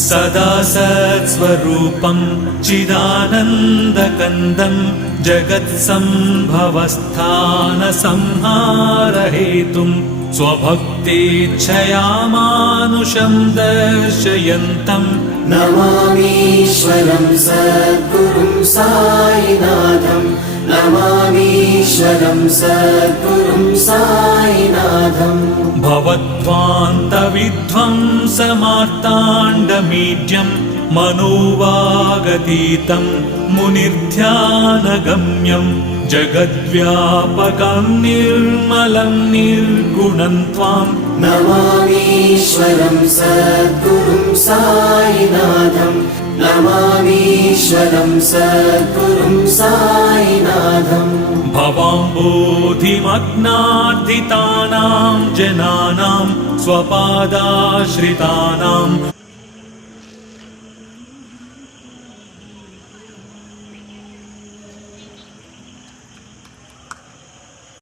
सदा सत्स्वरूपं चिदानन्दकन्दं जगत्सम्भवस्थानसंहारहेतुं स्वभक्तेच्छया मानुषं दर्शयन्तम् नमामीश्वरं सद्गुरुं साईनाथं नमामीश्वरं सद्गुरुं साईनाथम् भवद्ध्वान्तविध्वंसमार्ताण्डमीड्यं मनोवागतीतं मुनिर्ध्यानगम्यं जगद्व्यापकं निर्मलं निर्गुणं त्वां नमामीश्वरं सद्गुरुं साईनाथं नमामीश्वरं सद्गुरुं साईनाथम् भवाम्बोधिमग्नार्दितानां जनानां स्वपादाश्रितानां